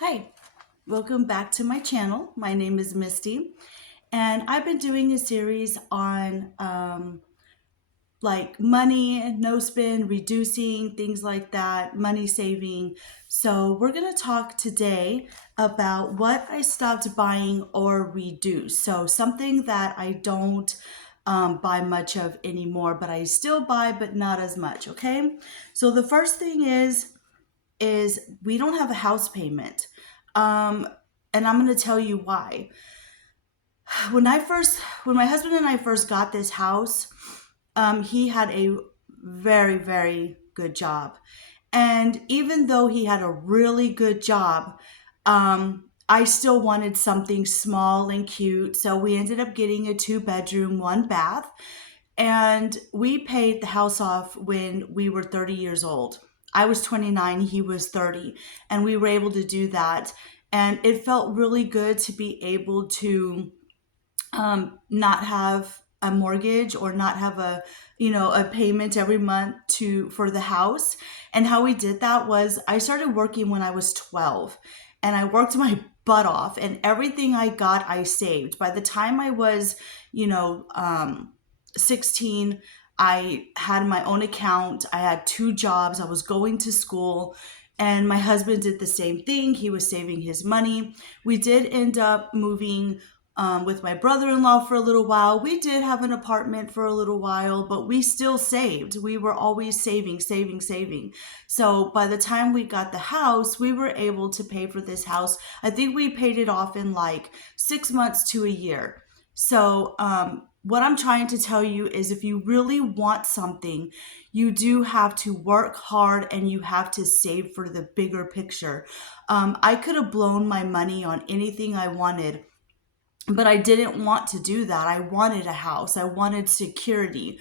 Hi, welcome back to my channel. My name is Misty, and I've been doing a series on like money, no spend, reducing, things like that, money saving. So, we're going to talk today about what I stopped buying or reduce. So, something that I don't buy much of anymore, but I still buy, but not as much. Okay. So, the first thing is we don't have a house payment. Um, and I'm going to tell you why. When my husband and I first got this house, he had a very, very good job. And even though he had a really good job, I still wanted something small and cute. So we ended up getting a 2 bedroom, 1 bath. And we paid the house off when we were 30 years old. I was 29, he was 30, and we were able to do that. And it felt really good to be able to not have a mortgage or not have a payment every month to for the house. And how we did that was I started working when I was 12, and I worked my butt off, and everything I got I saved. By the time I was you know um, 16, I had my own account. I had 2 jobs. I was going to school. And my husband did the same thing. He was saving his money. We did end up moving with my brother-in-law for a little while. We did have an apartment for a little while, but we still saved. We were always saving, saving, saving. So by the time we got the house, we were able to pay for this house. I think we paid it off in like 6 months to a year. So, what I'm trying to tell you is if you really want something, you do have to work hard and you have to save for the bigger picture. I could have blown my money on anything I wanted, but I didn't want to do that. I wanted a house, I wanted security.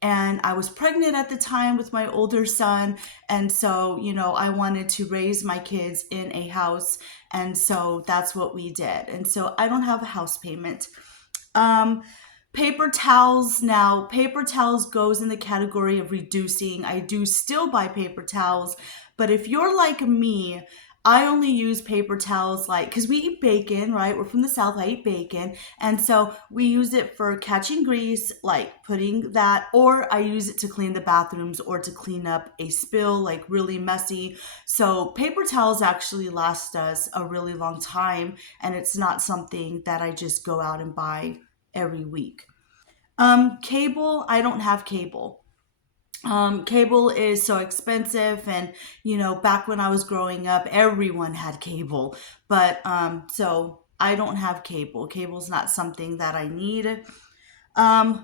And I was pregnant at the time with my older son. And so, I wanted to raise my kids in a house. And so that's what we did. And so I don't have a house payment. Um, Paper towels. Now, paper towels goes in the category of reducing. I do still buy paper towels, but if you're like me, I only use paper towels because we eat bacon, right? We're from the South, I eat bacon. And so we use it for catching grease, like putting that, or I use it to clean the bathrooms or to clean up a spill, like really messy. So paper towels actually last us a really long time, and it's not something that I just go out and buy every week. Cable, I don't have cable. Cable is so expensive, and back when I was growing up, everyone had cable, but so I don't have cable. Cable's not something that I need.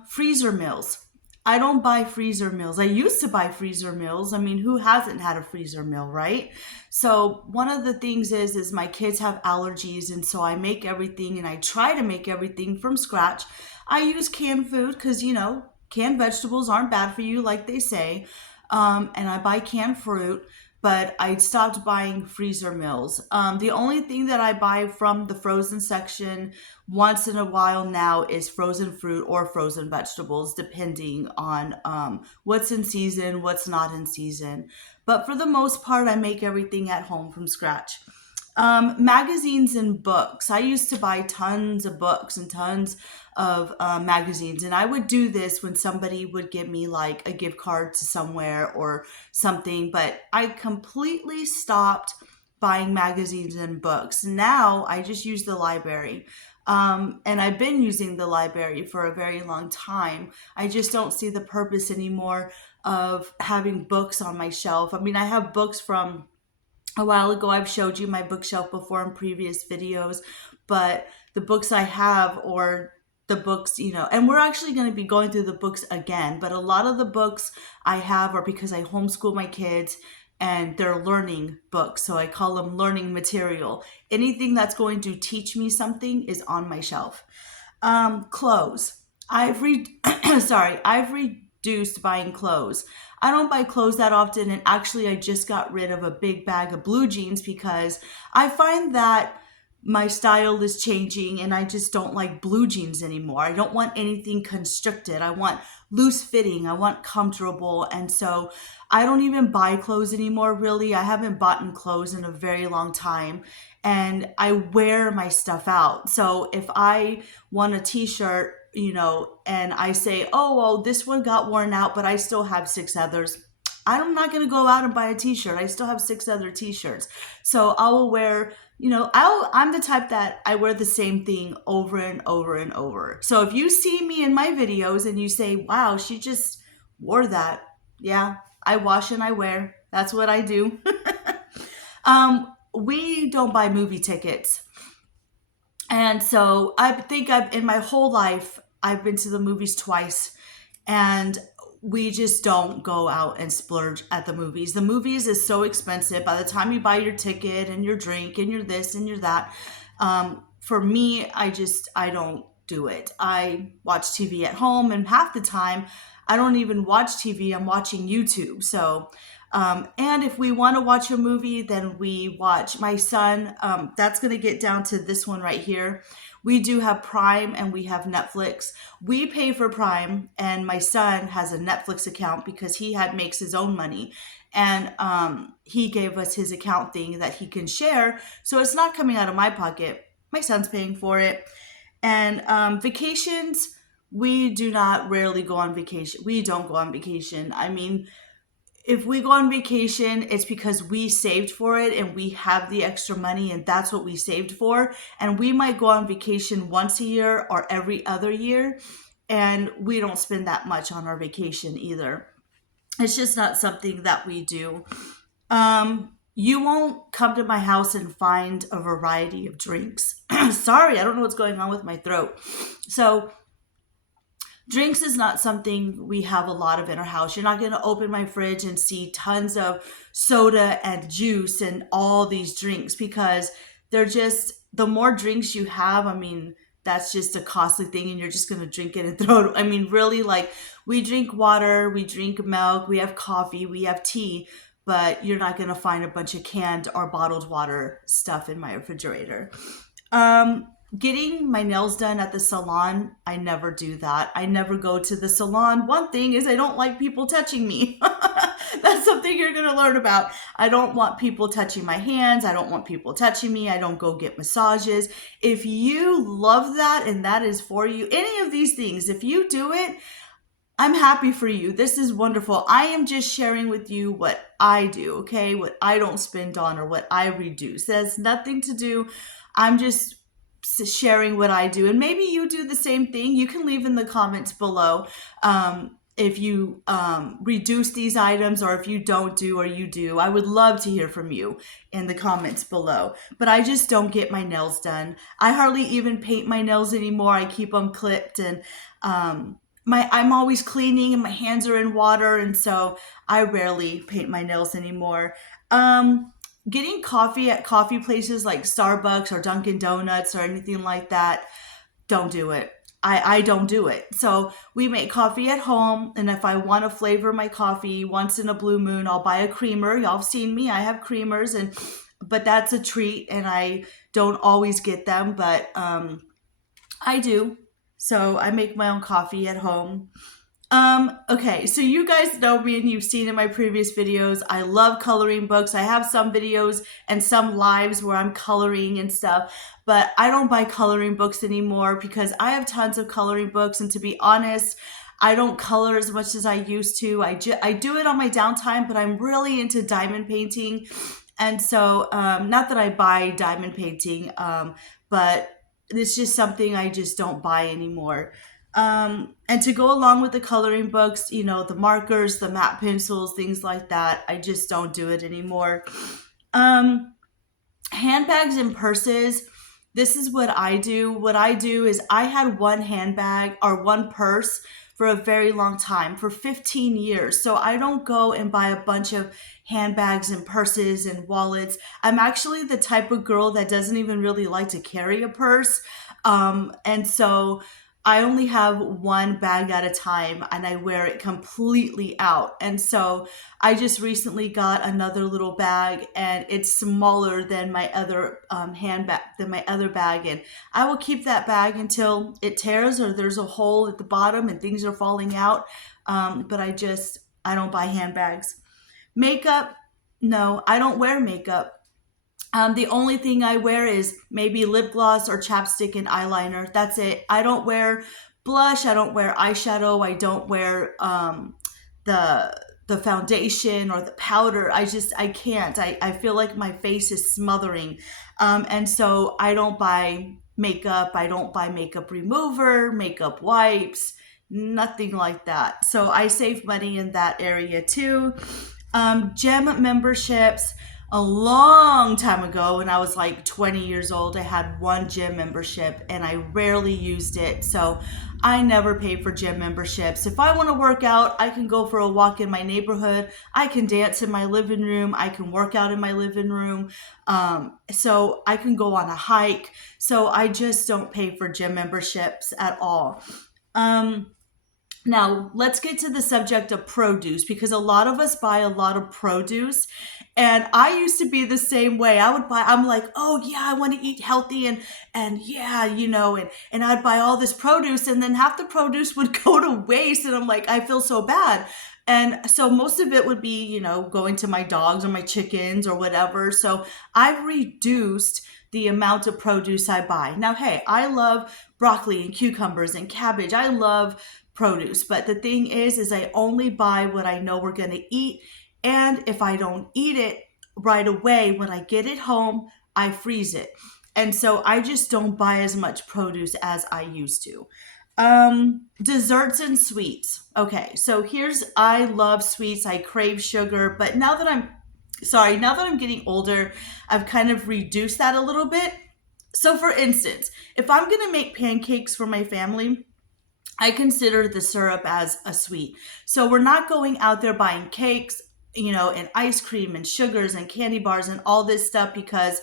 Freezer meals. I don't buy freezer meals. I used to buy freezer meals. I mean, who hasn't had a freezer meal, right? So one of the things is my kids have allergies, and so I make everything, and I try to make everything from scratch. I use canned food because canned vegetables aren't bad for you, like they say. And I buy canned fruit, but I stopped buying freezer meals. The only thing that I buy from the frozen section once in a while now is frozen fruit or frozen vegetables, depending on what's in season, what's not in season. But for the most part, I make everything at home from scratch. Magazines and books. I used to buy tons of books and tons of magazines, and I would do this when somebody would give me like a gift card to somewhere or something, but I completely stopped buying magazines and books. Now I just use the library. And I've been using the library for a very long time. I just don't see the purpose anymore of having books on my shelf. I mean, I have books from a while ago. I've showed you my bookshelf before in previous videos, but the books I have, or the books, and we're actually going to be going through the books again, but a lot of the books I have are because I homeschool my kids, and they're learning books, so I call them learning material. Anything that's going to teach me something is on my shelf. Clothes. I've reduced buying clothes. I don't buy clothes that often, and actually I just got rid of a big bag of blue jeans because I find that my style is changing and I just don't like blue jeans anymore. I don't want anything constricted. I want loose fitting. I want comfortable. And so I don't even buy clothes anymore, really. I haven't bought clothes in a very long time. And I wear my stuff out. So if I want a t-shirt, and I say, oh, well, this one got worn out, but I still have six others. I'm not going to go out and buy a t-shirt. I still have six other t-shirts. So I will wear, I'm the type that I wear the same thing over and over and over. So if you see me in my videos and you say, wow, she just wore that. Yeah, I wash and I wear. That's what I do. We don't buy movie tickets. And so I think in my whole life, I've been to the movies twice. And we just don't go out and splurge at the movies. The movies is so expensive. By the time you buy your ticket and your drink and your this and your that, for me, I don't do it. I watch TV at home, and half the time I don't even watch TV. I'm watching YouTube. So, and if we want to watch a movie, then we watch. My son, that's going to get down to this one right here. We do have Prime and we have Netflix. We pay for Prime, and my son has a Netflix account because he makes his own money. And he gave us his account thing that he can share. So it's not coming out of my pocket. My son's paying for it. And vacations, we do not rarely go on vacation. We don't go on vacation. I mean, if we go on vacation, it's because we saved for it and we have the extra money and that's what we saved for. And we might go on vacation once a year or every other year, and we don't spend that much on our vacation either. It's just not something that we do. You won't come to my house and find a variety of drinks. Sorry, I don't know what's going on with my throat. So drinks is not something we have a lot of in our house. You're not going to open my fridge and see tons of soda and juice and all these drinks, because they're just, the more drinks you have, I mean, that's just a costly thing and you're just going to drink it and throw it. I mean, really, like, we drink water, we drink milk, we have coffee, we have tea, but you're not going to find a bunch of canned or bottled water stuff in my refrigerator. Getting my nails done at the salon, I never do that. I never go to the salon. One thing is I don't like people touching me. That's something you're going to learn about. I don't want people touching my hands. I don't want people touching me. I don't go get massages. If you love that and that is for you, any of these things, if you do it, I'm happy for you. This is wonderful. I am just sharing with you what I do, okay? What I don't spend on or what I reduce. That has nothing to do. I'm just sharing what I do, and maybe you do the same thing. You can leave in the comments below if you reduce these items, or if you don't do or you do. I would love to hear from you in the comments below. But I just don't get my nails done. I hardly even paint my nails anymore. I keep them clipped, and I'm always cleaning and my hands are in water, and so I rarely paint my nails anymore. Getting coffee at coffee places like Starbucks or Dunkin' Donuts or anything like that, don't do it. I don't do it. So we make coffee at home, and if I want to flavor my coffee once in a blue moon, I'll buy a creamer. Y'all have seen me. I have creamers, but that's a treat, and I don't always get them, but I do. So I make my own coffee at home. Okay, so you guys know me and you've seen in my previous videos, I love coloring books. I have some videos and some lives where I'm coloring and stuff, but I don't buy coloring books anymore because I have tons of coloring books, and to be honest, I don't color as much as I used to. I do it on my downtime, but I'm really into diamond painting, and so not that I buy diamond painting, but it's just something I just don't buy anymore. And to go along with the coloring books, the markers, the matte pencils, things like that, I just don't do it anymore. Handbags and purses, this is what I do. What I do is I had one handbag or one purse for a very long time, for 15 years. So I don't go and buy a bunch of handbags and purses and wallets. I'm actually the type of girl that doesn't even really like to carry a purse. And so I only have one bag at a time and I wear it completely out. And so I just recently got another little bag and it's smaller than my other handbag, than my other bag. And I will keep that bag until it tears or there's a hole at the bottom and things are falling out. But I don't buy handbags. Makeup, no, I don't wear makeup. The only thing I wear is maybe lip gloss or chapstick and eyeliner. That's it. I don't wear blush. I don't wear eyeshadow. I don't wear the foundation or the powder. I can't. I feel like my face is smothering. And so I don't buy makeup. I don't buy makeup remover, makeup wipes, nothing like that. So I save money in that area too. Gym memberships. A long time ago, when I was like 20 years old, I had one gym membership and I rarely used it. So I never pay for gym memberships. If I want to work out, I can go for a walk in my neighborhood. I can dance in my living room. I can work out in my living room. So I can go on a hike. So I just don't pay for gym memberships at all. Now, let's get to the subject of produce because a lot of us buy a lot of produce. And I used to be the same way. I'm like, oh yeah, I want to eat healthy and yeah, and I'd buy all this produce and then half the produce would go to waste. And I'm like, I feel so bad. And so most of it would be, going to my dogs or my chickens or whatever. So I've reduced the amount of produce I buy. Now, hey, I love broccoli and cucumbers and cabbage. I love produce. But the thing is I only buy what I know we're going to eat. And if I don't eat it right away, when I get it home, I freeze it. And so I just don't buy as much produce as I used to. Desserts and sweets. Okay, so I love sweets. I crave sugar, but now that I'm getting older, I've kind of reduced that a little bit. So for instance, if I'm going to make pancakes for my family, I consider the syrup as a sweet. So we're not going out there buying cakes, and ice cream and sugars and candy bars and all this stuff, because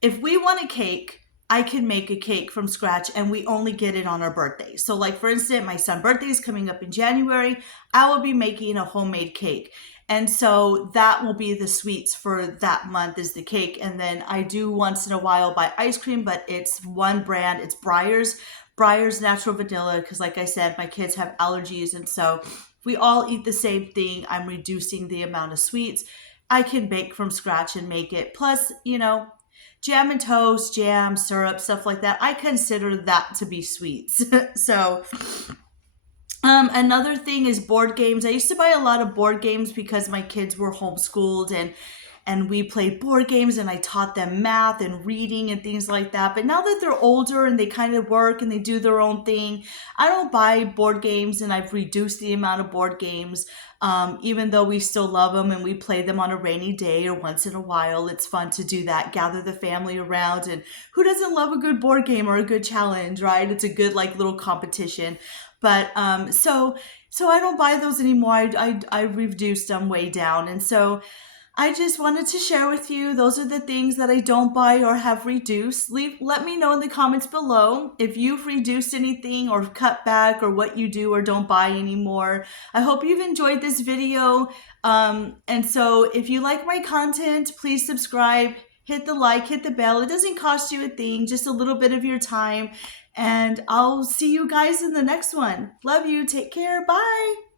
if we want a cake, I can make a cake from scratch and we only get it on our birthday. So like for instance, my son's birthday is coming up in January. I will be making a homemade cake. And so that will be the sweets for that month is the cake. And then I do once in a while buy ice cream, but it's one brand. It's Breyers Natural Vanilla, because like I said, my kids have allergies. And so we all eat the same thing. I'm reducing the amount of sweets. I can bake from scratch and make it. Plus, jam and toast, jam, syrup, stuff like that. I consider that to be sweets. So another thing is board games. I used to buy a lot of board games because my kids were homeschooled and we played board games and I taught them math and reading and things like that. But now that they're older and they kind of work and they do their own thing, I don't buy board games and I've reduced the amount of board games. Even though we still love them and we play them on a rainy day or once in a while, it's fun to do that, gather the family around. And who doesn't love a good board game or a good challenge, right? It's a good like little competition. But so I don't buy those anymore. I reduced them way down. And so I just wanted to share with you, those are the things that I don't buy or have reduced. Let me know in the comments below if you've reduced anything or cut back or what you do or don't buy anymore. I hope you've enjoyed this video. And so if you like my content, please subscribe, hit the like, hit the bell. It doesn't cost you a thing, just a little bit of your time. And I'll see you guys in the next one. Love you. Take care. Bye.